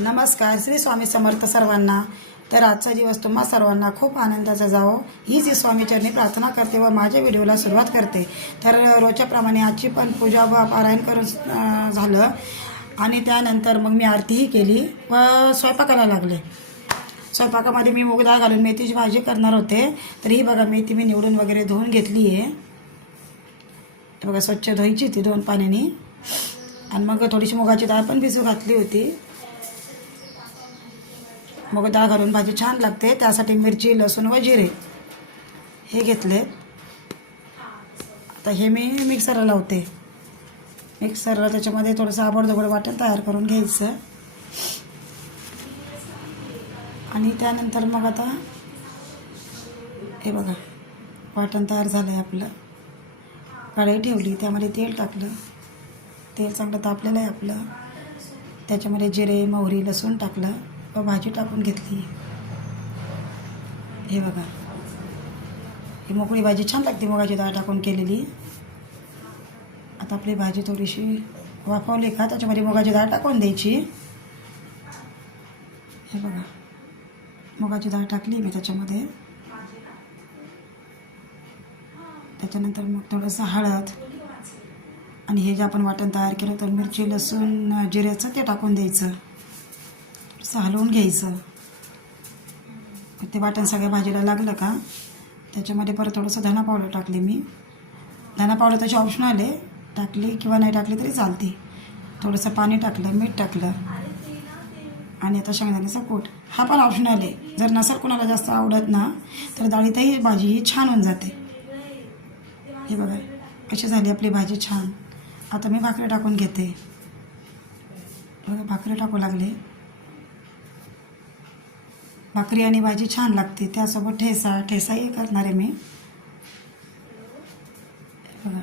नमस्कार. श्री स्वामी समर्थ सर्वांना. तर आजचा दिवस तुम्हा सर्वांना खूप आनंदाचा जावो ही जी स्वामीचरणी प्रार्थना करते व माझ्या व्हिडिओला सुरुवात करते. तर रोजच्याप्रमाणे आजची पण पूजा व पारायण करून झालं आणि त्यानंतर मग मी आरतीही केली व स्वयंपाकाला लागले. स्वयंपाकामध्ये मी मूग डाळ घालून मेथीची भाजी करणार होते. तर ही बघा मेथी मी निवडून वगैरे धुवून घेतली आहे. बघा स्वच्छ धुवायची ती 2 पाण्याने. आणि मग थोडीशी मुगाची डाळ पण भिजू घातली होती. मूग डाळ घालून भाजी छान लागते. त्यासाठी मिरची, लसूण व जिरे हे घेतले. आता हे मी मिक्सरला लावते. मिक्सरला त्याच्यामध्ये थोडंसं आबडधोबड वाटण तयार करून घ्यायचं. आणि त्यानंतर मग आता हे बघा वाटण तयार झालं आहे आपलं. कढई ठेवली, त्यामध्ये तेल टाकलं. तेल चांगलं तापलेलं आहे आपलं. त्याच्यामध्ये जिरे, मोहरी, लसूण टाकलं व भाजी टाकून घेतली. हे बघा ही मोकळी भाजी छान लागते मुगाची डाळ टाकून केलेली. आता आपली भाजी थोडीशी वाफवली का त्याच्यामध्ये मुगाची डाळ टाकून द्यायची. हे बघा मुगाची डाळ टाकली मी त्याच्यामध्ये. त्याच्यानंतर मग थोडंसं हळद आणि हे जे आपण वाटण तयार केलं तर मिरची, लसूण, जिऱ्याचं ते टाकून द्यायचं. थोडंसं हलवून घ्यायचं. ते वाटण सगळ्या भाजीला लागलं का त्याच्यामध्ये परत थोडंसं धना पावडर टाकली मी. धना पावडर त्याची ऑप्शनल आहे, टाकली किंवा नाही टाकली तरी चालते. थोडंसं पाणी टाकलं, मीठ टाकलं आणि आता शेंगदाण्याचा कूट हा पण ऑप्शनल आहे. जर नसेल कोणाला जास्त आवडत ना तर डाळीतही भाजी ही छान होऊन जाते. हे बघा कशी झाली आपली भाजी छान. आता मी भाकरी टाकून घेते. बघा भाकरी टाकू लागले. भाकरी आणि भाजी छान लागते. त्यासोबत ठेसाही करणार आहे मी. बघा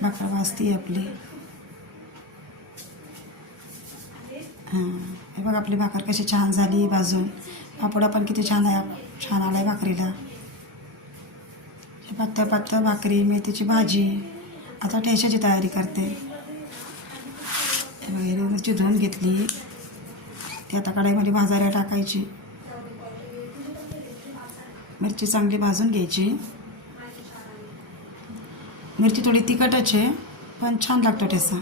भाकर भाजती आपली. हे बघा आपली भाकर कशी छान झाली भाजून. पापडा पण किती छान आला आहे भाकरीला. पातळ पातळ भाकरी, मेथीची भाजी. आता ठेच्याची तयारी करते. हिरवी मिरची धुवून घेतली. ती आता कढईमध्ये भाजायला टाकायची. मिरची चांगली भाजून घ्यायची. मिरची थोडी तिखटच आहे पण छान लागतो ठेचा.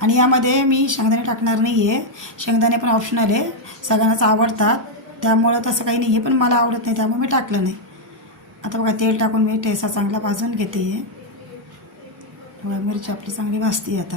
आणि यामध्ये मी शेंगदाणे टाकणार नाही आहे. शेंगदाणे पण ऑप्शनल आहे. सगळ्यांनाच आवडतात त्यामुळं तसं काही नाही आहे, पण मला आवडत नाही त्यामुळे मी टाकलं नाही. आता बघा तेल टाकून मी ठेचा चांगला भाजून घेते. मिरची आपली चांगली भाजती आता.